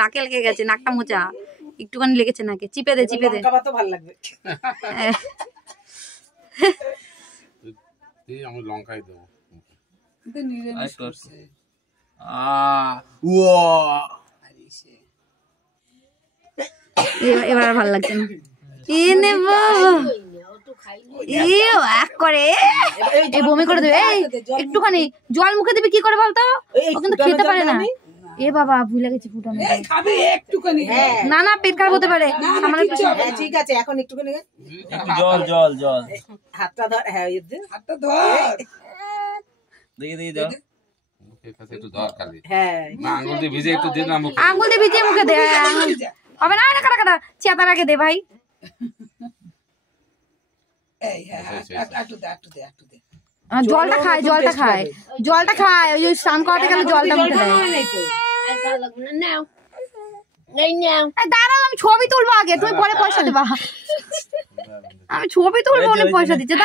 নাকে লেগে গেছে, নাকটা মোচা, একটুখানি লেগেছে নাকে। চিপে দে চিপে দে, ভালো লাগবে। আমি লঙ্কাই দেবো। এবার আর ভালো লাগছে না। এনে বাবা করে এই বমি করে দেবে। এই একটুখানি জল মুখে দিবি কি করে বলতো, ও কিন্তু খেতে পারে না। এ বাবা ভুলে গেছি ফুটানো। না না পেট খারাপ হতে পারে। ঠিক আছে এখন একটুখানি জল জল জল হাতটা ধর। হ্যাঁ হাতটা ধর, দেখি দেখি দাও। একটু ধর খালি। হ্যাঁ আঙুল দিয়ে ভিজে একটু দে না মুখে। আঙুল দিয়ে ভিজিয়ে মুখে দে। হবে না, কাটা কাটা চেতার আগে দে ভাই। জলটা খায়, জলটা খায়, জলটা খায়। ওই স্নান করাতে গেলে জলটা মুখে দেয়। দাঁড়াও আমি ছবি তুলবো আগে, তুমি পরে পয়সা দেবা। আমি ছবি তুলবো, পয়সা দিচ্ছে।